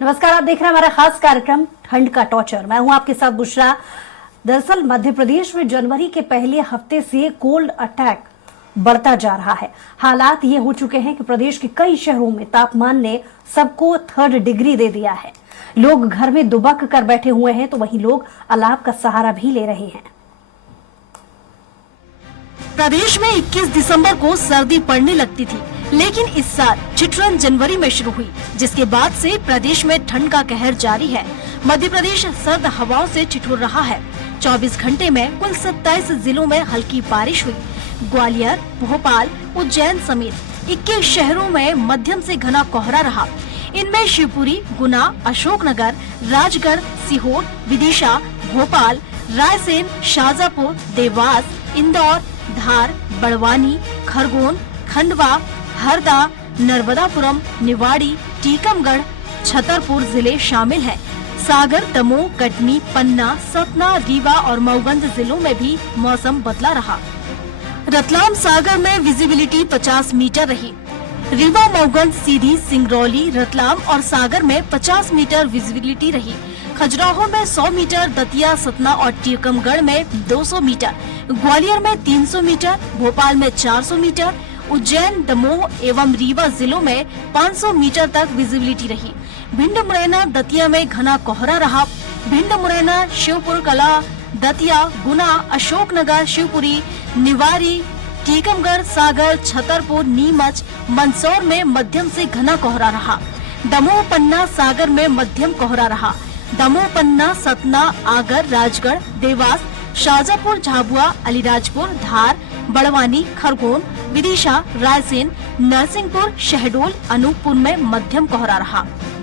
नमस्कार, आप देख रहे हैं हमारा खास कार्यक्रम ठंड का टॉर्चर। मैं हूं आपके साथ बुशरा। दरअसल मध्य प्रदेश में जनवरी के पहले हफ्ते से कोल्ड अटैक बढ़ता जा रहा है। हालात ये हो चुके हैं कि प्रदेश के कई शहरों में तापमान ने सबको 3rd डिग्री दे दिया है। लोग घर में दुबक कर बैठे हुए हैं, तो वहीं लोग अलाव का सहारा भी ले रहे हैं। प्रदेश में 21 दिसंबर को सर्दी पड़ने लगती थी, लेकिन इस साल ठिठुरन जनवरी में शुरू हुई, जिसके बाद से प्रदेश में ठंड का कहर जारी है। मध्य प्रदेश सर्द हवाओं से ठिठुर रहा है। 24 घंटे में कुल 27 जिलों में हल्की बारिश हुई। ग्वालियर, भोपाल, उज्जैन समेत 21 शहरों में मध्यम से घना कोहरा रहा। इनमें शिवपुरी, गुना, अशोकनगर, राजगढ़, सीहोर, विदिशा, भोपाल, रायसेन, शाजापुर, देवास, इंदौर, धार, बड़वानी, खरगोन, खंडवा, हरदा, नर्मदापुरम, निवाड़ी, टीकमगढ़, छतरपुर जिले शामिल हैं। सागर, दमोह, कटनी, पन्ना, सतना, रीवा और मऊगंज जिलों में भी मौसम बदला रहा। रतलाम सागर में विजिबिलिटी 50 मीटर रही। रीवा, मऊगंज, सीधी, सिंगरौली, रतलाम और सागर में 50 मीटर विजिबिलिटी रही। खजुराहो में 100 मीटर, दतिया, सतना और टीकमगढ़ में 200 मीटर, ग्वालियर में 300 मीटर, भोपाल में 400 मीटर, उज्जैन, दमोह एवं रीवा जिलों में 500 मीटर तक विजिबिलिटी रही। भिंड, मुरैना, दतिया में घना कोहरा रहा। भिंड, मुरैना, शिवपुर कला, दतिया, गुना, अशोकनगर, शिवपुरी, निवाड़ी, टीकमगढ़, सागर, छतरपुर, नीमच, मंदसौर में मध्यम से घना कोहरा रहा। दमोह, पन्ना, सागर में मध्यम कोहरा रहा। दमोह, पन्ना, सतना, आगर, राजगढ़, देवास, शाजापुर, झाबुआ, अलीराजपुर, धार, बड़वानी, खरगोन, विदिशा, रायसेन, नरसिंहपुर, शहडोल, अनूपपुर में मध्यम कोहरा रहा।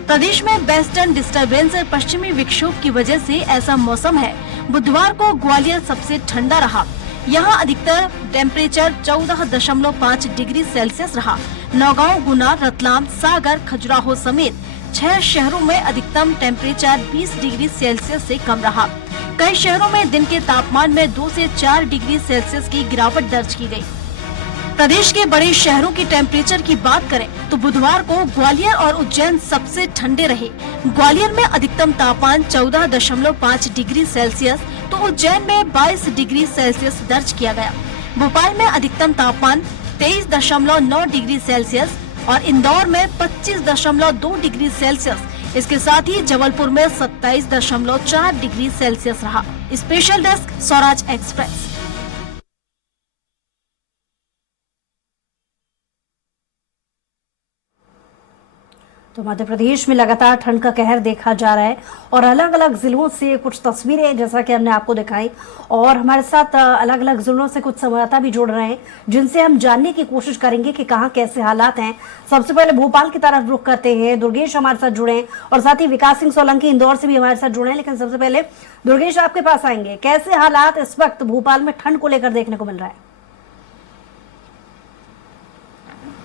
प्रदेश में वेस्टर्न डिस्टरबेंस और पश्चिमी विक्षोभ की वजह से ऐसा मौसम है। बुधवार को ग्वालियर सबसे ठंडा रहा। यहाँ अधिकतर टेम्परेचर 14.5 डिग्री सेल्सियस रहा। नौगांव, गुना, रतलाम, सागर, खजुराहो समेत 6 शहरों में अधिकतम टेम्परेचर 20 डिग्री सेल्सियस से कम रहा। कई शहरों में दिन के तापमान में 2 से 4 डिग्री सेल्सियस की गिरावट दर्ज की गई। प्रदेश के बड़े शहरों की टेम्परेचर की बात करें तो बुधवार को ग्वालियर और उज्जैन सबसे ठंडे रहे। ग्वालियर में अधिकतम तापमान 14.5 डिग्री सेल्सियस तो उज्जैन में 22 डिग्री सेल्सियस दर्ज किया गया। भोपाल में अधिकतम तापमान 23.9 डिग्री सेल्सियस और इंदौर में 25.2 डिग्री सेल्सियस। इसके साथ ही जबलपुर में 27.4 डिग्री सेल्सियस रहा। Special desk, Swaraj express. तो मध्य प्रदेश में लगातार ठंड का कहर देखा जा रहा है और अलग अलग जिलों से कुछ तस्वीरें जैसा कि हमने आपको दिखाई, और हमारे साथ अलग अलग जिलों से कुछ संवाददाता भी जुड़ रहे हैं जिनसे हम जानने की कोशिश करेंगे कि कहाँ कैसे हालात हैं। सबसे पहले भोपाल की तरफ रुख करते हैं। दुर्गेश हमारे साथ जुड़े हैं और साथ ही विकास सिंह सोलंकी इंदौर से भी हमारे साथ जुड़े हैं। लेकिन सबसे पहले दुर्गेश, आपके पास आएंगे, कैसे हालात इस वक्त भोपाल में ठंड को लेकर देखने को मिल रहा है?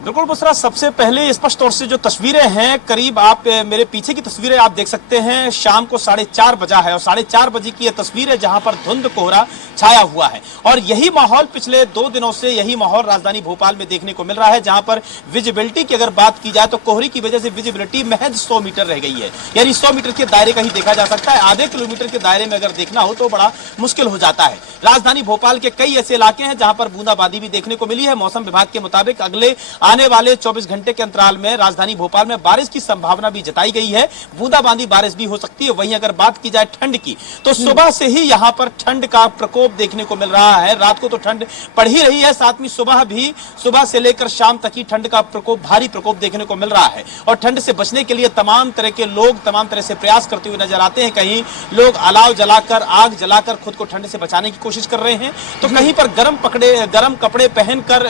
बिल्कुल बुशरा, सबसे पहले स्पष्ट तौर से जो तस्वीरें हैं, करीब आप मेरे पीछे की तस्वीरें आप देख सकते हैं, शाम को 4:30 बजा है और 4:30 बजे की ये तस्वीर है जहां पर धुंध कोहरा छाया हुआ है। और यही माहौल पिछले 2 दिनों से यही माहौल राजधानी भोपाल में देखने को मिल रहा है, जहां पर विजिबिलिटी की अगर बात की जाए तो कोहरे की वजह से विजिबिलिटी महज 100 मीटर रह गई है। यानी 100 मीटर के दायरे का ही देखा जा सकता है। आधे किलोमीटर के दायरे में अगर देखना हो तो बड़ा मुश्किल हो जाता है। राजधानी भोपाल के कई ऐसे इलाके हैं जहां पर बूंदाबांदी भी देखने को मिली है। मौसम विभाग के मुताबिक अगले आने वाले 24 घंटे के अंतराल में राजधानी भोपाल में बारिश की संभावना भी जताई गई है। बूंदाबांदी बारिश भी हो सकती है। वहीं अगर बात की जाए ठंड की तो सुबह से ही यहां पर ठंड का प्रकोप देखने को मिल रहा है। रात को तो ठंड पड़ ही रही है, साथ में सुबह से लेकर शाम तक ही ठंड का प्रकोप, भारी प्रकोप देखने को मिल रहा है। और ठंड से बचने के लिए तमाम तरह के लोग तमाम तरह से प्रयास करते हुए नजर आते हैं। कहीं लोग अलाव जलाकर, आग जलाकर खुद को ठंड से बचाने की कोशिश कर रहे हैं, तो कहीं पर गर्म कपड़े पहनकर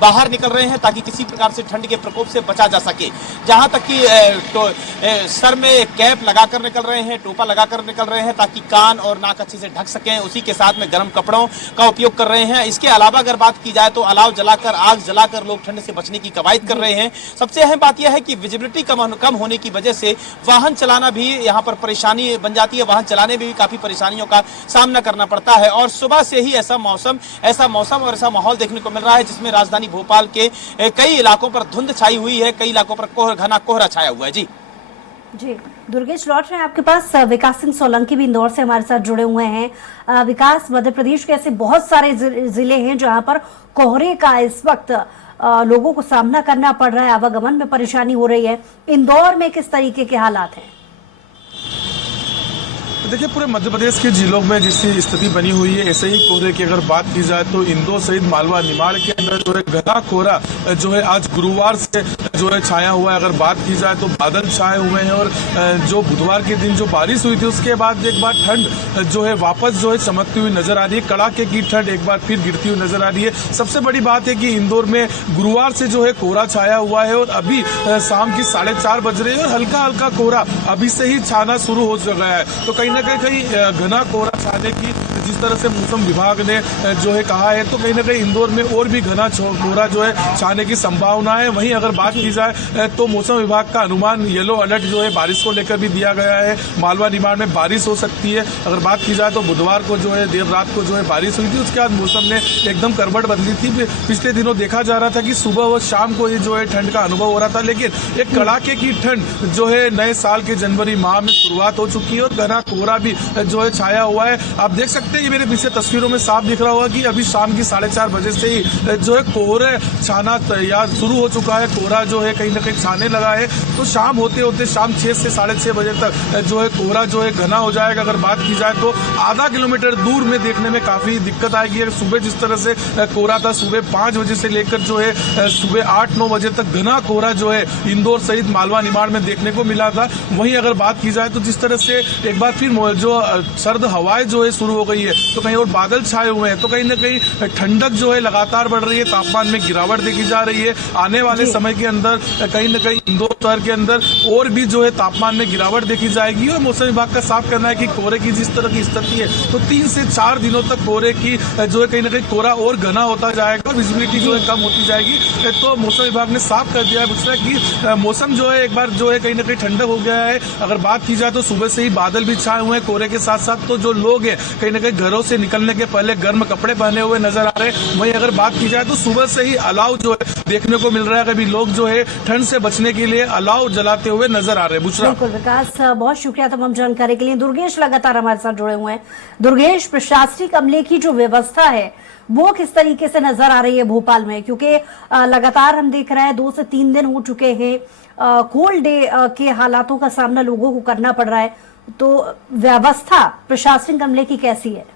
बाहर निकल रहे हैं ताकि किसी प्रकार से ठंड के प्रकोप से बचा जा सके। जहां तक कि सर में कैप लगाकर निकल रहे हैं, टोपा लगाकर निकल रहे हैं ताकि कान और नाक अच्छे से ढक सकें। उसी के साथ में गर्म कपड़ों का उपयोग कर रहे हैं। इसके अलावा अगर बात की जाए तो अलाव जलाकर, आग जलाकर लोग ठंड से बचने की कवायद कर रहे हैं। सबसे अहम बात यह है कि विजिबिलिटी कम होने की वजह से वाहन चलाना भी यहाँ पर परेशानी बन जाती है। वाहन चलाने में भी काफी परेशानियों का सामना करना पड़ता है। और सुबह से ही ऐसा मौसम और ऐसा माहौल देखने को मिल रहा है जिसमें राजधानी भोपाल के कई इलाकों पर धुंध छाई हुई है, कई इलाकों पर घना कोहरा छाया हुआ है। जी जी, दुर्गेश लौट रहे हैं आपके पास। विकास सिंह सोलंकी भी इंदौर से हमारे साथ जुड़े हुए हैं। विकास, मध्य प्रदेश के ऐसे बहुत सारे जिले हैं जहां पर कोहरे का इस वक्त लोगों को सामना करना पड़ रहा है, आवागमन में परेशानी हो रही है। इंदौर में किस तरीके के हालात हैं? देखिए, पूरे मध्य प्रदेश के जिलों में जिसकी स्थिति बनी हुई है, ऐसे ही कोहरे की अगर बात की जाए तो इंदौर सहित मालवा निमाड़ के अंदर जो है घना कोहरा जो है आज गुरुवार से जो है छाया हुआ है। अगर बात की जाए तो बादल छाए हुए हैं और जो बुधवार के दिन जो बारिश हुई थी उसके बाद एक बार ठंड जो है वापस जो है चमकती हुई नजर आ रही है। कड़ाके की ठंड एक बार फिर गिरती हुई नजर आ रही है। सबसे बड़ी बात है कि इंदौर में गुरुवार से जो है कोहरा छाया हुआ है और अभी शाम की 4:30 बज रहे हैं और हल्का हल्का कोहरा अभी से ही छाना शुरू हो चुका है। तो कहीं ना कहीं घना कोहरा छाने की जिस तरह से मौसम विभाग ने जो है कहा है, तो कहीं ना कहीं इंदौर में और भी घना कोहरा जो है छाने की संभावना है। वहीं अगर बात की जाए तो मौसम विभाग का अनुमान येलो अलर्ट जो है बारिश को लेकर भी दिया गया है। मालवा निमाड़ में बारिश हो सकती है। अगर बात की जाए तो बुधवार को जो है देर रात को जो है बारिश हुई थी, उसके बाद मौसम ने एकदम करवट बदली थी। पिछले दिनों देखा जा रहा था कि सुबह और शाम को ही जो है ठंड का अनुभव हो रहा था, लेकिन एक कड़ाके की ठंड जो है नए साल के जनवरी माह में शुरुआत हो चुकी है और घना कोहरा भी जो है छाया हुआ है। आप देख सकते हैं, ये मेरे पीछे तस्वीरों में साफ दिख रहा होगा कि अभी शाम की 4:30 बजे से ही जो है कोहरे छाना तैयार शुरू हो चुका है। कोहरा जो है कहीं ना कहीं छाने लगा है। तो शाम होते होते शाम 6 से 6:30 बजे तक जो है कोहरा जो है घना हो जाएगा। अगर बात की जाए तो आधा किलोमीटर दूर में देखने में काफी दिक्कत आएगी। अगर सुबह जिस तरह से कोहरा था, सुबह 5 बजे से लेकर जो है सुबह 8-9 बजे तक घना कोहरा जो है इंदौर सहित मालवा निमाड़ में देखने को मिला था। वहीं अगर बात की जाए तो जिस तरह से एक बार फिर जो सर्द हवाएं जो है शुरू हो गई है, तो कहीं और बादल छाए हुए हैं, तो कहीं ना कहीं ठंडक जो है लगातार बढ़ रही है। तापमान में गिरावट देखी जा रही है। आने वाले समय के अंदर कहीं ना कहीं इंदौर शहर के अंदर और भी जो है तापमान में गिरावट देखी जाएगी। और मौसम विभाग का साफ कहना है कि कोहरे की जिस तरह की स्थिति है, तो 3 से 4 दिनों तक कोहरे की जो है कहीं ना कहीं कोहरा और घना होता जाएगा, विजिबिलिटी जो है कम होती जाएगी। तो मौसम विभाग ने साफ कर दिया है कि मौसम जो है एक बार जो है कहीं ना कहीं ठंडक हो गया है। अगर बात की जाए तो सुबह से ही बादल भी छाए हुए हैं कोहरे के साथ साथ। तो जो लोग हैं कहीं ना कहीं घरों से निकलने के पहले गर्म कपड़े पहने हुए नजर आ रहे हैं। वहीं अगर बात की जाए तो सुबह से ही अलाव जो है देखने को मिल रहा है। कभी लोग जो है ठंड से बचने के लिए अलाव जलाते हुए नजर आ रहे हैं। बुशरा, बिल्कुल विकास, बहुत शुक्रिया तमाम जानकारी के लिए। दुर्गेश लगातार हमारे साथ जुड़े हुए हैं। दुर्गेश, प्रशासनिक अमले की जो व्यवस्था है वो किस तरीके से नजर आ रही है भोपाल में? क्योंकि लगातार हम देख रहे हैं 2 से 3 दिन हो चुके हैं, कोल्ड डे के हालातों का सामना लोगों को करना पड़ रहा है। तो व्यवस्था प्रशासनिक अमले की कैसी है?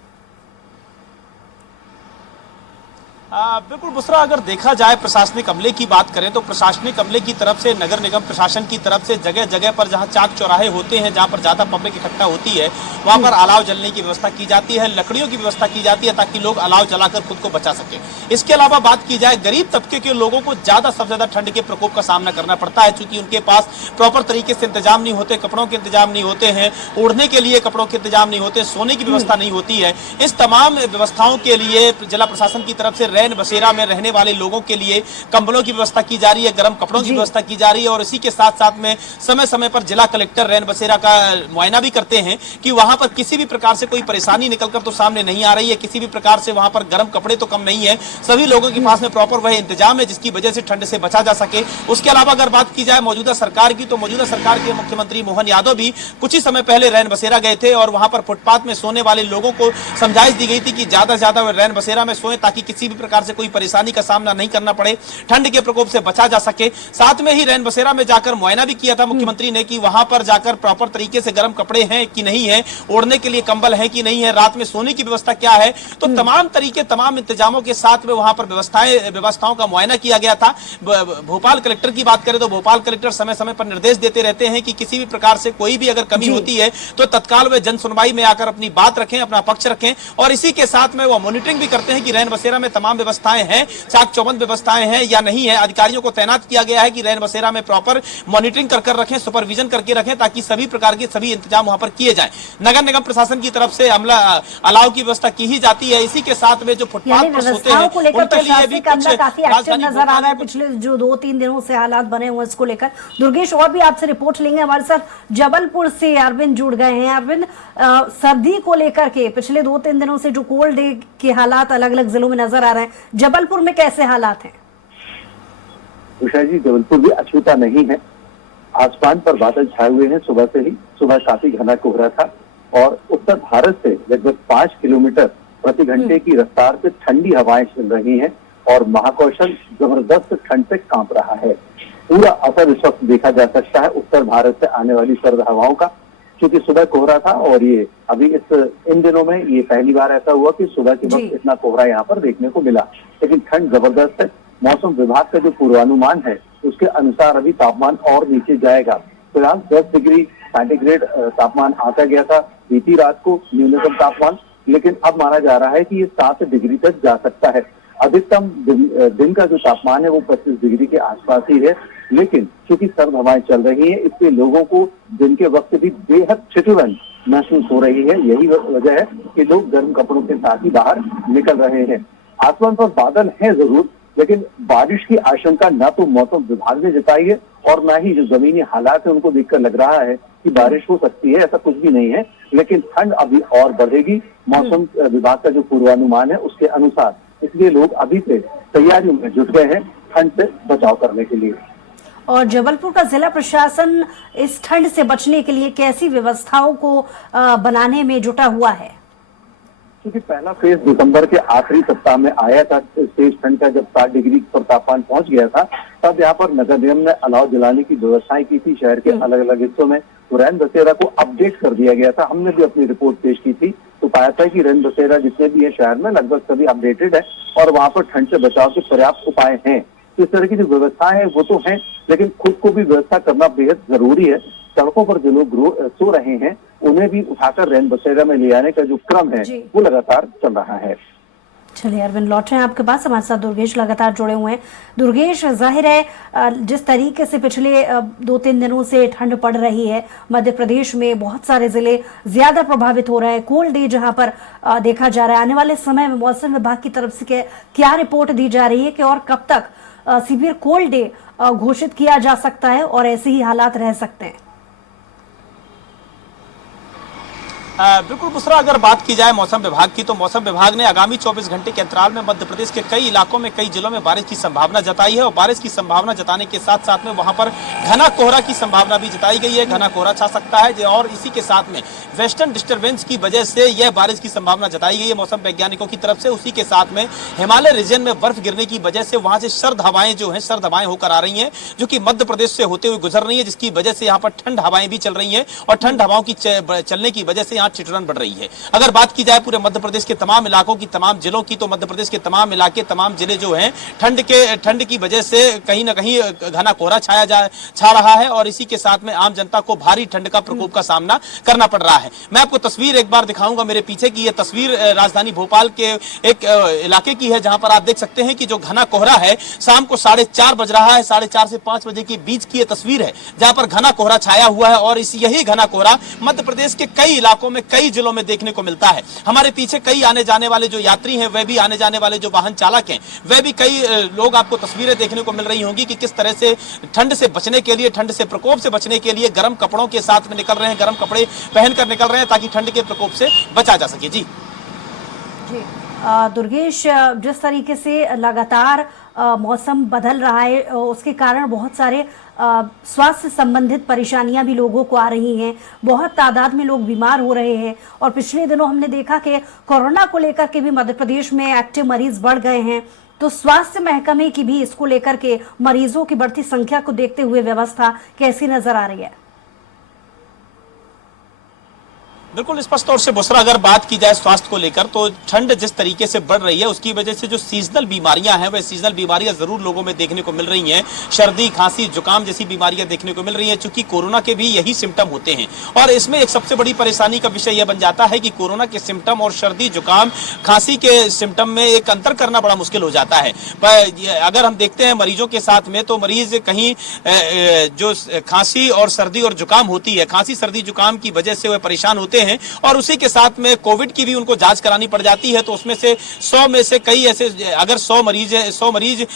बिल्कुल बुसरा, अगर देखा जाए प्रशासनिक अमले की बात करें तो प्रशासनिक अमले की तरफ से नगर निगम प्रशासन की तरफ से जगह जगह पर जहां चाक चौराहे होते हैं, जहां पर ज्यादा पब्लिक इकट्ठा होती है, वहां पर अलाव जलने की व्यवस्था की जाती है, लकड़ियों की व्यवस्था की जाती है ताकि लोग अलाव जलाकर खुद को बचा सके। इसके अलावा बात की जाए गरीब तबके के लोगों को सबसे ज्यादा ठंड के प्रकोप का सामना करना पड़ता है, चूंकि उनके पास प्रॉपर तरीके से इंतजाम नहीं होते, कपड़ों के इंतजाम नहीं होते हैं, ओढ़ने के लिए कपड़ों के इंतजाम नहीं होते, सोने की व्यवस्था नहीं होती है। इस तमाम व्यवस्थाओं के लिए जिला प्रशासन की तरफ से रैन बसेरा में रहने वाले लोगों के लिए कंबलों की व्यवस्था की जा रही है, गर्म कपड़ों की व्यवस्था की जा रही है। और इसी के साथ साथ में समय समय पर जिला कलेक्टर रैन बसेरा का मुआयना भी करते हैं कि वहां पर किसी भी प्रकार से कोई परेशानी निकलकर तो सामने नहीं आ रही है, किसी भी प्रकार से वहां पर गर्म कपड़े तो कम नहीं है, सभी लोगों के पास में प्रॉपर वह इंतजाम है जिसकी वजह से ठंड से बचा जा सके। उसके अलावा अगर बात की जाए मौजूदा सरकार की, तो मौजूदा सरकार के मुख्यमंत्री मोहन यादव भी कुछ ही समय पहले रैन बसेरा गए थे और वहां पर फुटपाथ में सोने वाले लोगों को समझाइश दी गई थी कि ज्यादा से ज्यादा रैन बसेरा में सोए ताकि किसी भी प्रकार से कोई परेशानी का सामना नहीं करना पड़े, ठंड के प्रकोप से बचा जा सके। साथ में ही रैन बसेरा में जाकर मुआयना भी किया था मुख्यमंत्री ने कि वहां पर जाकर प्रॉपर तरीके से गर्म कपड़े हैं कि नहीं है, ओढ़ने के लिए कंबल है कि नहीं है, रात में सोने की व्यवस्था क्या है। तो तमाम तरीके तमाम इंतजामों के साथ में वहां पर व्यवस्थाओं का मुआयना किया गया था। भोपाल कलेक्टर की बात करें तो भोपाल कलेक्टर समय समय पर निर्देश देते रहते हैं कि किसी भी प्रकार से कोई भी अगर कमी होती है तो तत्काल वे जन सुनवाई में आकर अपनी बात रखें, अपना पक्ष रखें। और इसी के साथ में वो मॉनिटरिंग भी करते हैं कि रैन बसेरा में तमाम व्यवस्थाएं हैं, चाक चौबंद व्यवस्थाएं हैं या नहीं है। अधिकारियों को तैनात किया गया है कि रैन बसेरा में प्रॉपर मॉनिटरिंग कर रखें, सुपरविजन करके रखें ताकि सभी प्रकार के सभी इंतजाम वहां पर किए जाएं। नगर निगम प्रशासन की तरफ से अलाव की व्यवस्था की ही जाती है। इसी के साथ में जो फुटपाथ पर सोते हैं उनके लिए भी कुछ काफी एक्टिव नजर आ रहा है पिछले जो 2-3 दिनों से हालात बने हुए इसको लेकर। दुर्गेश, और भी आपसे रिपोर्ट लेंगे। हमारे साथ जबलपुर से अरविंद जुड़ गए हैं। अरविंद, सर्दी को लेकर के पिछले 2-3 दिनों से जो कोल्ड डे के हालात अलग अलग जिलों में नजर आ रहे हैं, जबलपुर में कैसे हालात हैं? उषा जी, जबलपुर भी अछूता नहीं है। आसमान पर बादल छाए हुए हैं सुबह से ही। सुबह काफी घना कोहरा था और उत्तर भारत से लगभग 5 किलोमीटर प्रति घंटे की रफ्तार से ठंडी हवाएं चल रही हैं और महाकौशल जबरदस्त ठंड से कांप रहा है। पूरा असर इस वक्त देखा जा सकता है उत्तर भारत से आने वाली सर्द हवाओं का, क्योंकि सुबह कोहरा था और ये अभी इन दिनों में ये पहली बार ऐसा हुआ कि सुबह के वक्त इतना कोहरा यहाँ पर देखने को मिला। लेकिन ठंड जबरदस्त है। मौसम विभाग का जो पूर्वानुमान है उसके अनुसार अभी तापमान और नीचे जाएगा। फिलहाल 10 डिग्री सेंटीग्रेड तापमान आता गया था बीती रात को न्यूनतम तापमान, लेकिन अब माना जा रहा है कि ये 7 डिग्री तक जा सकता है। अधिकतम दिन का जो तापमान है वो 25 डिग्री के आसपास ही है, लेकिन क्योंकि सर्द हवाएं चल रही है इसलिए लोगों को दिन के वक्त भी बेहद ठिठुरन महसूस हो रही है। यही वजह है कि लोग गर्म कपड़ों के साथ ही बाहर निकल रहे हैं। आसमान पर बादल है जरूर, लेकिन बारिश की आशंका न तो मौसम विभाग ने जताई है और न ही जो जमीनी हालात है उनको देखकर लग रहा है कि बारिश हो सकती है। ऐसा कुछ भी नहीं है, लेकिन ठंड अभी और बढ़ेगी मौसम विभाग का जो पूर्वानुमान है उसके अनुसार। इसलिए लोग अभी से तैयारियों में जुट गए हैं ठंड से बचाव करने के लिए। और जबलपुर का जिला प्रशासन इस ठंड से बचने के लिए कैसी व्यवस्थाओं को बनाने में जुटा हुआ है? क्योंकि पहला फेज दिसंबर के आखिरी सप्ताह में आया था, तेज ठंड का जब 7 डिग्री पर तापमान पहुंच गया था, तब यहाँ पर नगर निगम ने अलाव जलाने की व्यवस्थाएं की थी शहर के अलग अलग हिस्सों में। तो रैन बसेरा को अपडेट कर दिया गया था। हमने भी अपनी रिपोर्ट पेश की थी तो पाया था कि रैन बसेरा जितने भी है शहर में लगभग सभी अपडेटेड है और वहाँ पर ठंड से बचाव के पर्याप्त उपाय हैं। तो इस तरह की जो व्यवस्थाएं है वो तो है, लेकिन खुद को भी व्यवस्था करना बेहद जरूरी है। सड़कों पर जो लोग सो रहे हैं उन्हें भी उठाकर रैन बसेरा में ले आने का जो क्रम है वो लगातार चल रहा है। चलिए अरविंद, लौट रहे हैं आपके पास। हमारे साथ दुर्गेश लगातार जुड़े हुए हैं। दुर्गेश, जाहिर है जिस तरीके से पिछले 2-3 दिनों से ठंड पड़ रही है, मध्य प्रदेश में बहुत सारे जिले ज्यादा प्रभावित हो रहे हैं। कोल्ड डे जहां पर देखा जा रहा है, आने वाले समय में मौसम विभाग की तरफ से क्या रिपोर्ट दी जा रही है कि और कब तक सीवियर कोल्ड डे घोषित किया जा सकता है और ऐसे ही हालात रह सकते हैं? बिल्कुल बुसरा, अगर बात की जाए मौसम विभाग की तो मौसम विभाग ने आगामी 24 घंटे के अंतराल में मध्य प्रदेश के कई इलाकों में कई जिलों में बारिश की संभावना जताई है और बारिश की संभावना जताने के साथ साथ में वहां पर घना कोहरा की संभावना भी जताई गई है। घना कोहरा छा सकता है और इसी के साथ में वेस्टर्न डिस्टर्बेंस की वजह से यह बारिश की संभावना जताई गई है मौसम वैज्ञानिकों की तरफ से। उसी के साथ में हिमालय रीजन में बर्फ गिरने की वजह से वहां से सर्द हवाएं जो है सर्द हवाएं होकर आ रही हैं जो कि मध्य प्रदेश से होते हुए गुजर रही है, जिसकी वजह से यहाँ पर ठंड हवाएं भी चल रही हैं और ठंड हवाओं की चलने की वजह से यहाँ ठिठुरन बढ़ रही है। अगर बात की जाए पूरे मध्य प्रदेश के तमाम इलाकों की, तमाम जिलों की, तो मध्य प्रदेश के तमाम इलाके, तमाम जिले जो हैं ठंड की वजह से कहीं ना कहीं घना कोहरा छा रहा है और इसी के साथ में आम जनता को भारी ठंड का प्रकोप का सामना करना पड़ रहा है। मैं आपको तस्वीर एक बार दिखाऊंगा मेरे पीछे की। यह तस्वीर राजधानी भोपाल के एक इलाके की है जहां पर आप देख सकते हैं कि जो घना कोहरा है शाम को 4:30 बज रहा है, 4:30 से 5 बजे के बीच की यह तस्वीर है जहां पर घना कोहरा छाया हुआ है और यही घना कोहरा मध्य प्रदेश के कई इलाकों में कई जिलों में देखने को मिलता है। हमारे पीछे कई आने जाने वाले जो यात्री हैं, वह भी आने जाने वाले जो वाहन चालक हैं, वह भी कई लोग आपको तस्वीरें देखने को मिल रही होंगी कि किस तरह से ठंड से बचने के लिए, ठंड से प्रकोप से बचने के लिए गर्म कपड़ों के साथ में निकल रहे हैं, गर्म कपड़े पहनकर निकल रहे हैं ताकि ठंड के प्रकोप से बचा जा सके। जी दुर्गेश, जिस तरीके से लगातार मौसम बदल रहा है उसके कारण बहुत सारे स्वास्थ्य संबंधित परेशानियां भी लोगों को आ रही हैं। बहुत तादाद में लोग बीमार हो रहे हैं और पिछले दिनों हमने देखा कि कोरोना को लेकर के भी मध्य प्रदेश में एक्टिव मरीज बढ़ गए हैं। तो स्वास्थ्य महकमे की भी इसको लेकर के मरीजों की बढ़ती संख्या को देखते हुए व्यवस्था कैसी नजर आ रही है? बिल्कुल स्पष्ट तौर से बुसरा, अगर बात की जाए स्वास्थ्य को लेकर तो ठंड जिस तरीके से बढ़ रही है उसकी वजह से जो सीजनल बीमारियां हैं वह सीजनल बीमारियां जरूर लोगों में देखने को मिल रही हैं। सर्दी, खांसी, जुकाम जैसी बीमारियां देखने को मिल रही हैं, चूंकि कोरोना के भी यही सिम्टम होते हैं। और इसमें एक सबसे बड़ी परेशानी का विषय यह बन जाता है कि कोरोना के सिम्टम और सर्दी, जुकाम, खांसी के सिम्टम में एक अंतर करना बड़ा मुश्किल हो जाता है। पर अगर हम देखते हैं मरीजों के साथ में तो मरीज कहीं जो खांसी और सर्दी और जुकाम होती है, खांसी, सर्दी, जुकाम की वजह से वह परेशान होते हैं हैं और उसी के साथ में कोविड की भी उनको जांच करानी पड़ जाती है। तो उसमें से 100 में से कई ऐसे, अगर 100 मरीज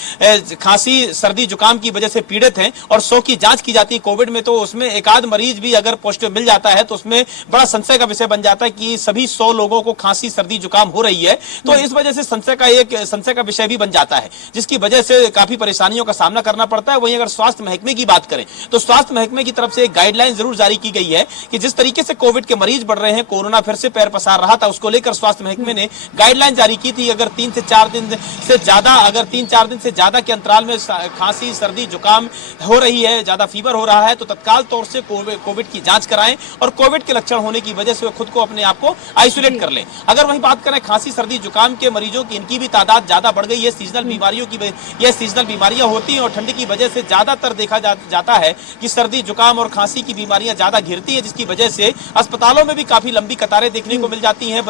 खांसी सर्दी जुकाम की वजह से पीड़ित हैं और 100 की जांच की जाती है कोविड में, तो उसमें एक आध मरीज भी अगर पॉजिटिव मिल जाता है तो उसमें बड़ा संशय का विषय बन जाता है कि सभी 100 लोगों को खांसी सर्दी जुकाम हो रही है। तो इस वजह से संशय का विषय भी बन जाता है, जिसकी वजह से काफी परेशानियों का सामना करना पड़ता है। वहीं अगर स्वास्थ्य महकमे की बात करें तो स्वास्थ्य महकमे की तरफ से एक गाइडलाइन जरूर जारी की गई है कि जिस तरीके से कोविड के मरीज बढ़ रहे हैं, कोरोना फिर से पैर पसार रहा था, उसको लेकर स्वास्थ्य महकमे ने गाइडलाइन जारी की थी। अगर 3 से 4 दिन से ज्यादा के अंतराल में खांसी सर्दी जुकाम हो रही है, ज्यादा फीवर हो रहा है, तो तत्काल तौर से कोविड की जांच कराएं और कोविड के लक्षण होने की वजह से खुद को अपने आप को आइसोलेट कर लें। अगर वहीं बात करें खांसी सर्दी जुकाम के मरीजों की, इनकी भी तादाद ज्यादा बढ़ गई है। सीजनल बीमारियां होती हैं और ठंड की वजह से ज्यादातर देखा जाता है कि सर्दी जुकाम और खांसी की बीमारियां ज्यादा घिरती हैं, जिसकी वजह से अस्पतालों में भी काफी लंबी कतारें देखने को मिल जाती हैं।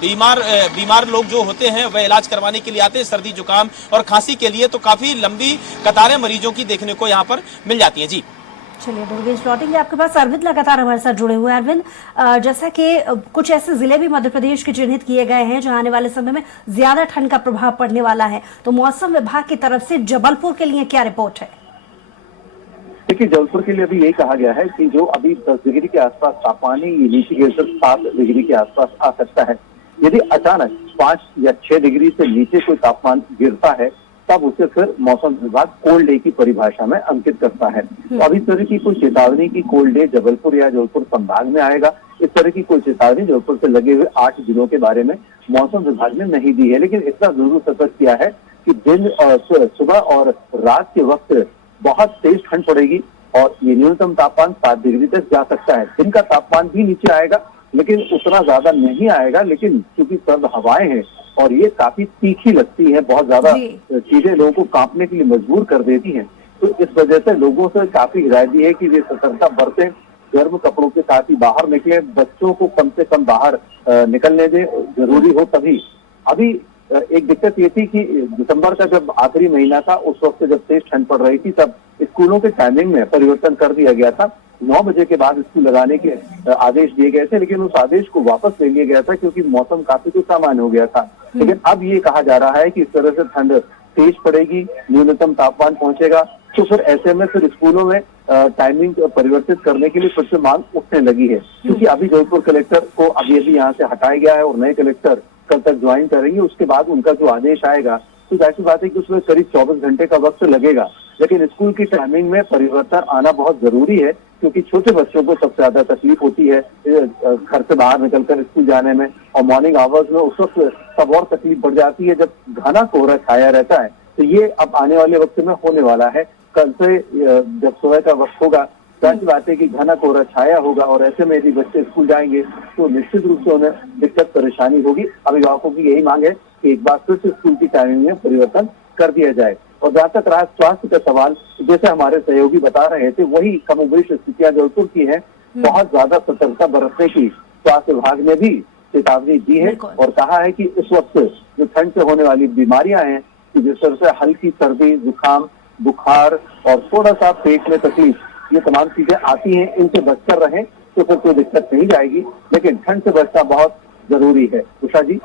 बीमार लोग जो होते हैं वह इलाज करवाने के लिए आते हैं सर्दी जुकाम और खांसी के लिए, तो काफी लंबी कतारें मरीजों की देखने को यहाँ पर मिल जाती है। जी चलिए दुर्गेश, लौटेंगे आपके पास। अरविंद लगातार हमारे साथ जुड़े हुए हैं। अरविंद, जैसा कि कुछ ऐसे जिले भी मध्य प्रदेश के चिन्हित किए गए हैं जहां आने वाले समय में ज्यादा ठंड का प्रभाव पड़ने वाला है, तो मौसम विभाग की तरफ से जबलपुर के लिए क्या रिपोर्ट है? देखिए, जबलपुर के लिए अभी यही कहा गया है कि जो अभी 10 डिग्री के आसपास तापमान है, ये नीचे गिरकर 7 डिग्री के आसपास आ सकता है। यदि अचानक 5 या 6 डिग्री से नीचे कोई तापमान गिरता है, तब उसे फिर मौसम विभाग कोल्ड डे की परिभाषा में अंकित करता है। तो अभी इस तरह की कोई चेतावनी की कोल्ड डे जबलपुर या जबलपुर संभाग में आएगा, इस तरह की कोई चेतावनी जबलपुर से लगे हुए 8 जिलों के बारे में मौसम विभाग ने नहीं दी है। लेकिन इतना जरूर सतर्क किया है कि दिन और सुबह और रात के वक्त बहुत तेज ठंड पड़ेगी और ये न्यूनतम तापमान 7 डिग्री तक जा सकता है। दिन का तापमान भी नीचे आएगा, लेकिन उतना ज्यादा नहीं आएगा। लेकिन क्योंकि सर्द हवाएं हैं और ये काफी तीखी लगती है, बहुत ज्यादा चीजें लोगों को कांपने के लिए मजबूर कर देती हैं, तो इस वजह से लोगों से काफी हिदायत दी है कि वे सतर्कता बरतें, गर्म कपड़ों के साथ ही बाहर निकले, बच्चों को कम से कम बाहर निकलने दें, जरूरी हो तभी। अभी एक दिक्कत ये थी कि दिसंबर का जब आखिरी महीना था, उस वक्त जब तेज ठंड पड़ रही थी, तब स्कूलों के टाइमिंग में परिवर्तन कर दिया गया था। 9 बजे के बाद स्कूल लगाने के आदेश दिए गए थे, लेकिन उस आदेश को वापस ले लिया गया था क्योंकि मौसम काफी कुछ सामान्य हो गया था। लेकिन अब ये कहा जा रहा है कि इस तरह से ठंड तेज पड़ेगी, न्यूनतम तापमान पहुंचेगा, तो फिर ऐसे में फिर स्कूलों में टाइमिंग परिवर्तित करने के लिए फिर से मांग उठने लगी है। क्योंकि अभी जबलपुर कलेक्टर को अभी यहाँ से हटाया गया है और नए कलेक्टर कल तक ज्वाइन करेंगे। उसके बाद उनका जो आदेश आएगा, तो जाहिर बात है कि उसमें करीब 24 घंटे का वक्त लगेगा। लेकिन स्कूल की टाइमिंग में परिवर्तन आना बहुत जरूरी है, क्योंकि छोटे बच्चों को सबसे ज्यादा तकलीफ होती है घर से बाहर निकलकर स्कूल जाने में, और मॉर्निंग आवर्स में उस वक्त तब और तकलीफ बढ़ जाती है जब घना कोहरा छाया रहता है। तो ये अब आने वाले वक्त में होने वाला है। कल से जब सुबह का वक्त होगा, जाहिर बात है कि घना कोहरा छाया होगा और ऐसे में यदि बच्चे स्कूल जाएंगे तो निश्चित रूप से उन्हें दिक्कत परेशानी होगी। अभिभावकों की यही मांग है कि एक बार फिर से स्कूल की टाइमिंग में परिवर्तन कर दिया जाए। और जहाँ तक रहा स्वास्थ्य का सवाल, जैसे हमारे सहयोगी बता रहे थे, वही कमोबेश स्थितियां जबलपुर की है। बहुत ज्यादा सतर्कता बरतने की स्वास्थ्य विभाग ने भी चेतावनी दी है और कहा है कि इस वक्त जो ठंड से होने वाली बीमारियां हैं, जिस तरह से हल्की सर्दी जुकाम बुखार और थोड़ा सा पेट में तकलीफ, ये तमाम चीजें आती हैं, इनसे बचकर रहें तो फिर कोई दिक्कत नहीं जाएगी। लेकिन ठंड से बचना बहुत जरूरी है। उषा जी,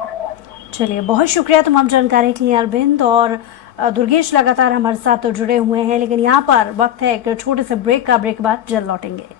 चलिए, बहुत शुक्रिया तमाम जानकारी के लिए अरविंद। और दुर्गेश लगातार हमारे साथ तो जुड़े हुए हैं, लेकिन यहाँ पर वक्त है एक छोटे से ब्रेक का। ब्रेक के बाद जल्द लौटेंगे।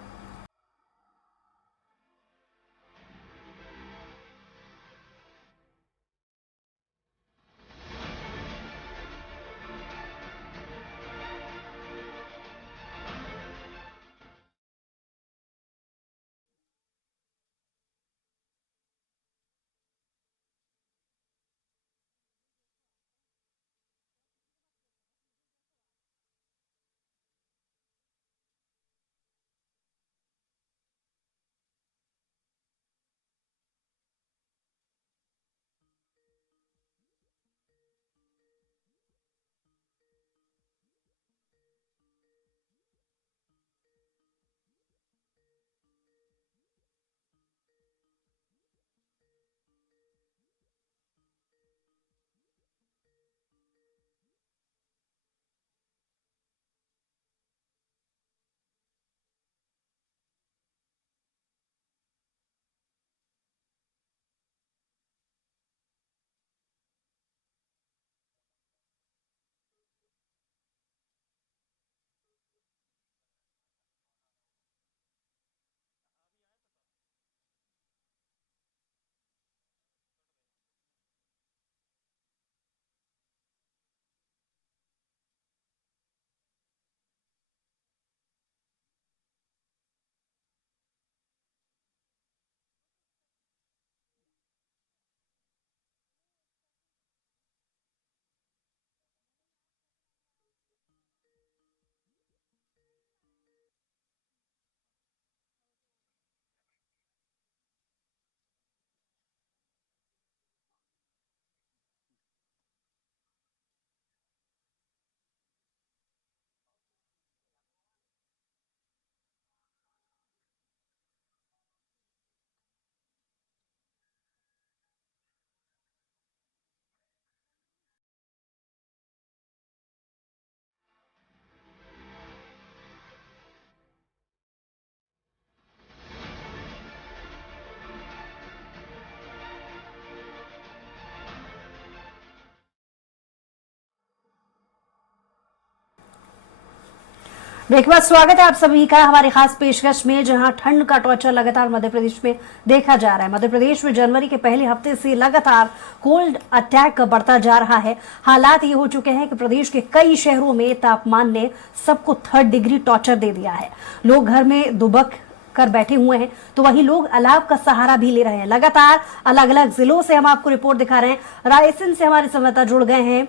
ब्रेक के बाद स्वागत है आप सभी का हमारी खास पेशकश में, जहां ठंड का टॉर्चर लगातार मध्य प्रदेश में देखा जा रहा है। मध्य प्रदेश में जनवरी के पहले हफ्ते से लगातार कोल्ड अटैक बढ़ता जा रहा है। हालात ये हो चुके हैं कि प्रदेश के कई शहरों में तापमान ने सबको 3rd डिग्री टॉर्चर दे दिया है। लोग घर में दुबक कर बैठे हुए हैं, तो वहीं लोग अलाव का सहारा भी ले रहे हैं। लगातार अलग अलग जिलों से हम आपको रिपोर्ट दिखा रहे हैं। रायसेन से हमारे संवाददाता जुड़ गए हैं,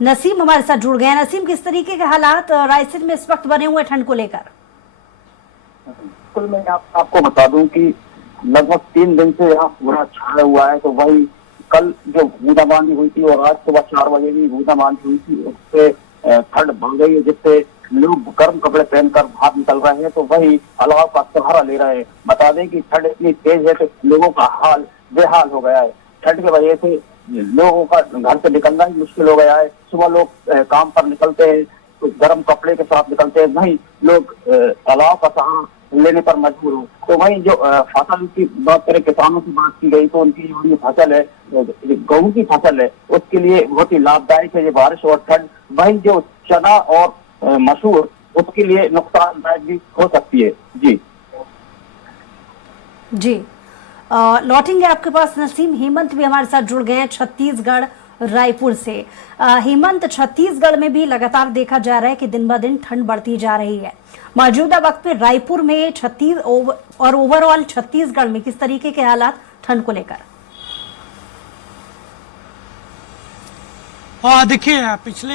नसीम हमारे साथ जुड़ गए हैं। नसीम, किस तरीके के हालात रायसेन में इस वक्त बने हुए ठंड को लेकर? कुल मैं आपको बता दूं कि लगभग 3 दिन से यहाँ पूरा छाया हुआ है। तो वही कल जो बूंदाबांदी हुई थी और आज सुबह 4 बजे भी बूंदाबांदी हुई थी, उससे ठंड बढ़ गई है, जिससे लोग गर्म कपड़े पहनकर बाहर निकल रहे हैं। तो वही अलाव का सहारा ले रहे हैं। बता दें कि ठंड इतनी तेज है कि लोगों का हाल बेहाल हो गया है। ठंड की वजह से लोगों का घर से निकलना ही मुश्किल हो गया है। सुबह लोग काम पर निकलते हैं तो गर्म कपड़े के साथ निकलते हैं, वहीं लोग अलाव का सहारा लेने पर मजबूर हो। तो वहीं जो फसल की बात करें, किसानों की बात की गई, तो उनकी जो ये फसल है, गेहूं की फसल है, उसके लिए बहुत ही लाभदायक है ये बारिश और ठंड। वहीं जो चना और मसूर, उसके लिए नुकसानदायक भी हो सकती है। जी लौटेंगे आपके पास नसीम। हेमंत भी हमारे साथ जुड़ गए हैं छत्तीसगढ़ रायपुर से। हेमंत, छत्तीसगढ़ में भी लगातार देखा जा रहा है कि दिन ब दिन ठंड बढ़ती जा रही है। मौजूदा वक्त पे रायपुर में और ओवरऑल छत्तीसगढ़ में किस तरीके के हालात ठंड को लेकर? देखिए, पिछले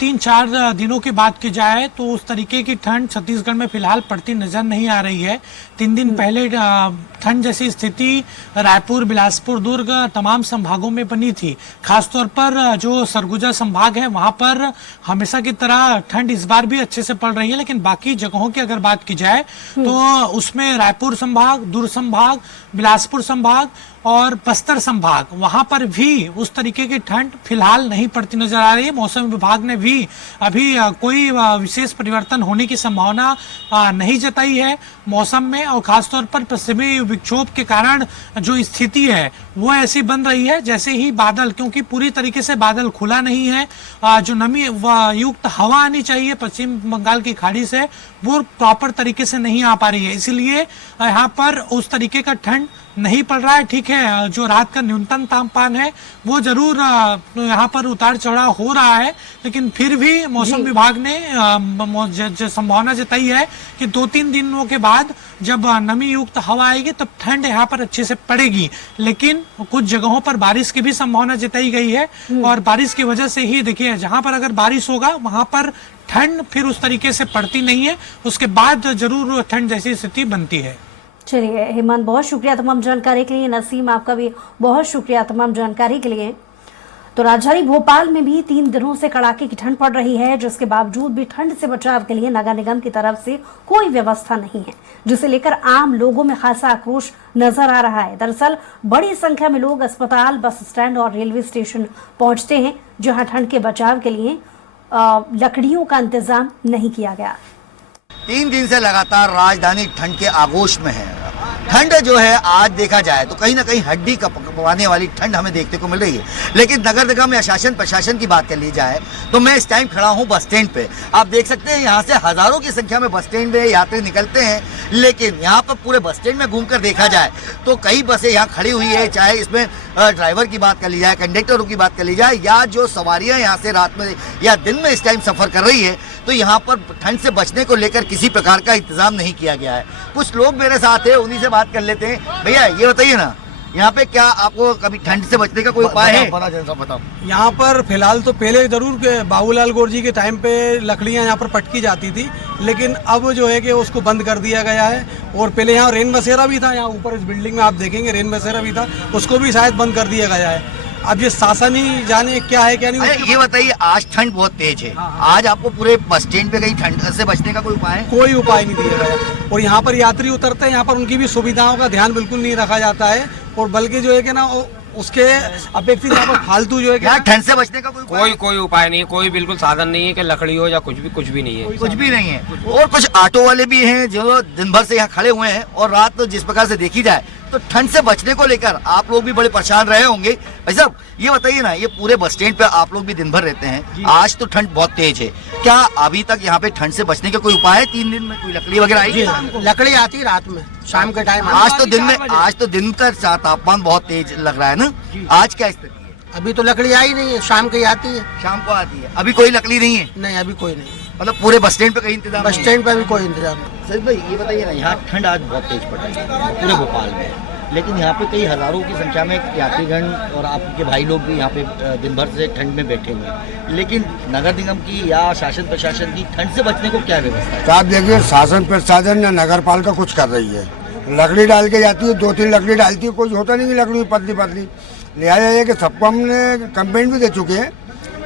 3-4 दिनों की बात की जाए तो उस तरीके की ठंड छत्तीसगढ़ में फिलहाल पड़ती नजर नहीं आ रही है। 3 दिन पहले ठंड जैसी स्थिति रायपुर, बिलासपुर, दुर्ग तमाम संभागों में बनी थी। खासतौर पर जो सरगुजा संभाग है वहां पर हमेशा की तरह ठंड इस बार भी अच्छे से पड़ रही है, लेकिन बाकी जगहों की अगर बात की जाए तो उसमें रायपुर संभाग, दुर्ग संभाग, बिलासपुर संभाग और बस्तर संभाग, वहां पर भी उस तरीके की ठंड फिलहाल नहीं पड़ती नजर आ रही है। मौसम विभाग ने भी अभी कोई विशेष परिवर्तन होने की संभावना नहीं जताई है मौसम में, और खासतौर पर पश्चिमी विक्षोभ के कारण जो स्थिति है वो ऐसी बन रही है जैसे ही बादल, क्योंकि पूरी तरीके से बादल खुला नहीं है, जो नमी युक्त हवा आनी चाहिए पश्चिम बंगाल की खाड़ी से वो प्रॉपर तरीके से नहीं आ पा रही है, इसलिए यहाँ पर उस तरीके का ठंड नहीं पड़ रहा है। ठीक है, जो रात का न्यूनतम तापमान है वो जरूर यहाँ पर उतार चढ़ाव हो रहा है, लेकिन फिर भी मौसम विभाग ने संभावना जताई है कि 2-3 दिनों के बाद जब नमी युक्त हवा आएगी तब ठंड यहाँ पर अच्छे से पड़ेगी। लेकिन कुछ जगहों पर बारिश की भी संभावना जताई गई है, और बारिश की वजह से ही देखिए जहां पर अगर बारिश होगा वहां पर ठंड फिर उस तरीके से पड़ती नहीं है, उसके बाद जरूर ठंड जैसी स्थिति बनती है। चलिए हेमंत, बहुत शुक्रिया तमाम जानकारी के लिए। नसीम, आपका भी बहुत शुक्रिया तमाम जानकारी के लिए। तो राजधानी भोपाल में भी 3 दिनों से कड़ाके की ठंड पड़ रही है, जिसके बावजूद भी ठंड से बचाव के लिए नगर निगम की तरफ से कोई व्यवस्था नहीं है, जिसे लेकर आम लोगों में खासा आक्रोश नजर आ रहा है। दरअसल बड़ी संख्या में लोग अस्पताल, बस स्टैंड और रेलवे स्टेशन पहुंचते हैं, जहां ठंड के बचाव के लिए लकड़ियों का इंतजाम नहीं किया गया। 3 दिन से लगातार राजधानी ठंड के आगोश में है। ठंड जो है आज देखा जाए तो कहीं ना कहीं हड्डी कपवाने वाली ठंड हमें देखने को मिल रही है। लेकिन नगर निगम या शासन प्रशासन की बात कर ली जाए तो मैं इस टाइम खड़ा हूं बस स्टैंड पे। आप देख सकते हैं यहाँ से हजारों की संख्या में बस स्टैंड में यात्री निकलते हैं, लेकिन यहाँ पर पूरे बस स्टैंड में घूमकर देखा जाए तो कई बसें यहाँ खड़ी हुई है, चाहे इसमें ड्राइवर की बात कर ली जाए, कंडक्टरों की बात कर ली जाए, या जो सवारियाँ यहाँ से रात में या दिन में इस टाइम सफर कर रही है, तो यहाँ पर ठंड से बचने को लेकर किसी प्रकार का इंतजाम नहीं किया गया है। कुछ लोग मेरे साथ है, उन्हीं से बात कर लेते हैं। भैया ये बताइए ना, यहाँ पे क्या आपको कभी ठंड से बचने का कोई उपाय है? बताओ। यहाँ पर फिलहाल तो पहले जरूर बाबूलाल गौर जी के टाइम पे लकड़ियाँ यहाँ पर पटकी जाती थी, लेकिन अब जो है कि उसको बंद कर दिया गया है। और पहले यहाँ रेन बसेरा भी था, यहाँ ऊपर इस बिल्डिंग में आप देखेंगे रेन बसेरा भी था, उसको भी शायद बंद कर दिया गया है। अब ये शासन ही जाने क्या है क्या नहीं। ये बताइए, आज ठंड बहुत तेज है, आज आपको पूरे बस स्टैंड पे कहीं ठंड से बचने का कोई उपाय है? कोई उपाय नहीं दिया गया। और यहाँ पर यात्री उतरते हैं, यहाँ पर उनकी भी सुविधाओं का ध्यान बिल्कुल नहीं रखा जाता है, और बल्कि जो है कि ना उसके अपेक्षित यहाँ पर फालतू जो है ठंड से बचने का कोई उपाय नहीं, कोई बिल्कुल साधन नहीं है कि लकड़ी हो या कुछ भी नहीं है, कुछ भी नहीं है। और कुछ ऑटो वाले भी हैं जो दिन भर से यहाँ खड़े हुए हैं, और रात तो जिस प्रकार से देखी जाए तो ठंड से बचने को लेकर आप लोग भी बड़े परेशान रहे होंगे। भाई साहब ये बताइए ना, ये पूरे बस स्टैंड पे आप लोग भी दिन भर रहते हैं, आज तो ठंड बहुत तेज है, क्या अभी तक यहाँ पे ठंड से बचने का कोई उपाय है? 3 दिन में कोई लकड़ी वगैरह आई है? लकड़ी आती है रात में, शाम के टाइम। आज तो दिन का तापमान बहुत तेज लग रहा है ना, आज क्या स्थिति है? अभी तो लकड़ी आई नहीं है, शाम की आती है। शाम को आती है, अभी कोई लकड़ी नहीं है? नहीं, अभी कोई नहीं। मतलब पूरे बस स्टैंड पे कहीं इंतजाम? बस स्टैंड पे भी कोई इंतजाम नहीं। सर भाई ये बताइए ना, यहाँ ठंड आज बहुत तेज पड़ रही है पूरे भोपाल में, लेकिन यहाँ पे कई हजारों की संख्या में यात्रीगण और आपके भाई लोग भी यहाँ पे दिन भर से ठंड में बैठे हुए हैं, लेकिन नगर निगम की या शासन प्रशासन की ठंड से बचने को क्या व्यवस्था है? साहब देखिए, शासन प्रशासन या नगर पालिका कुछ कर रही है, लकड़ी डाल के जाती है, 2-3 लकड़ी डालती है, कुछ होता नहीं कि लकड़ी पतली पतली। लिहाजा है कि सबको हमने कंप्लेंट भी दे चुके हैं,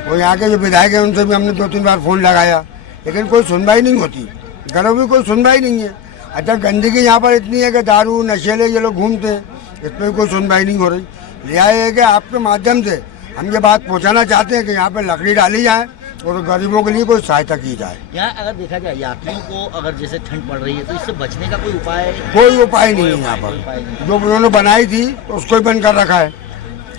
और यहाँ के जो विधायक हैं उनसे भी हमने 2-3 बार फोन लगाया, लेकिन कोई सुनवाई नहीं होती, घरों में कोई सुनवाई नहीं है। अच्छा, गंदगी यहाँ पर इतनी है कि दारू नशेले ये लोग घूमते हैं, इस पर कोई सुनवाई नहीं हो रही। लिहाजा है कि आपके माध्यम से हम ये बात पहुँचाना चाहते हैं कि यहाँ पर लकड़ी डाली जाए और गरीबों के लिए कोई सहायता की जाए। यहाँ अगर देखा जाए यात्रियों को अगर जैसे ठंड पड़ रही है तो इससे बचने का कोई उपाय? कोई उपाय नहीं है यहाँ पर, जो उन्होंने बनाई थी तो उसको ही बंद कर रखा है,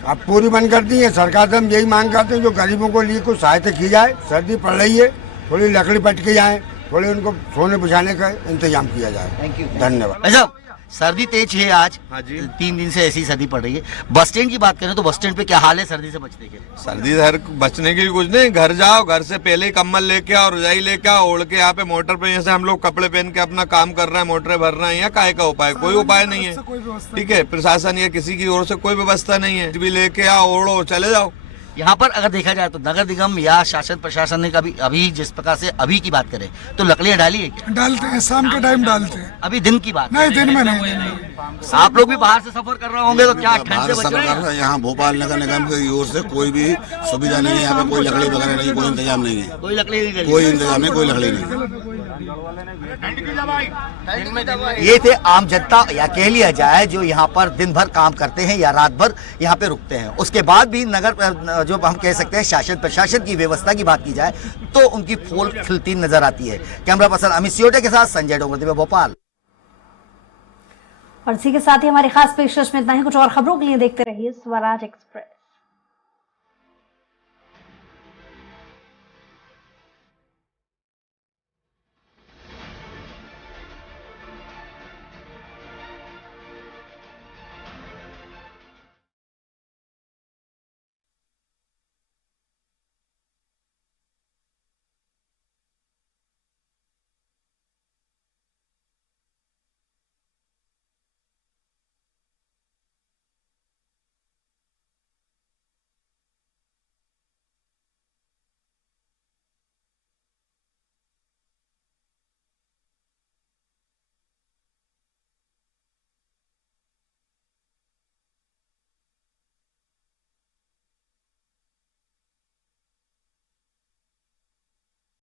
अब पूरी बंद कर दी है। सरकार से हम यही मांग करते हैं जो गरीबों को लिए कुछ सहायता की जाए, सर्दी पड़ रही है, थोड़ी लकड़ी पट के जाए, थोड़ी उनको सोने बिछाने का इंतजाम किया जाए। थैंक यू, धन्यवाद। अच्छा, सर्दी तेज है आज। हाँ जी। 3 दिन से ऐसी सर्दी पड़ रही है। बस स्टैंड की बात करें तो बस स्टैंड पे क्या हाल है सर्दी से बचने के? सर्दी से बचने के लिए कुछ नहीं, घर जाओ, घर से पहले ही कम्बल लेके आओ, रजाई लेके आओ, ओढ़ के यहाँ पे मोटर पे जैसे हम लोग कपड़े पहन के अपना काम कर रहे हैं, मोटरें भर रहे हैं, यहाँ काहे का उपाय? कोई उपाय नहीं है, ठीक है। प्रशासन या किसी की ओर से कोई व्यवस्था नहीं है, भी लेके आओ, ओढ़ो, चले जाओ। यहाँ पर अगर देखा जाए तो नगर निगम या शासन प्रशासन ने कभी अभी जिस प्रकार से अभी की बात करें तो लकड़ियाँ डाली है क्या? डालते हैं, शाम के टाइम डालते हैं। अभी दिन की बात नहीं, दिन में नहीं। आप लोग भी बाहर से सफर कर रहे होंगे तो क्या ठंड से बच रहे हैं? यहाँ भोपाल नगर निगम की ओर से कोई भी सुविधा नहीं है, यहाँ पे कोई लकड़ी वगैरह नहीं, कोई इंतजाम नहीं है, कोई लकड़ी नहीं, कोई इंतजाम नहीं, कोई लकड़ी नहीं। ये थे आम जनता या कह लिया जाए जो यहाँ पर दिन भर काम करते हैं या रात भर यहाँ पे रुकते हैं। उसके बाद भी नगर जो हम कह सकते हैं शासन प्रशासन की व्यवस्था की बात की जाए तो उनकी पोल खिलती नजर आती है। कैमरा पर्सन अमित सियोटे के साथ संजय डोंगरदेव, भोपाल। और इसी के साथ ही हमारी खास पेशकश में इतना ही। कुछ और खबरों के लिए देखते रहिए स्वराज एक्सप्रेस।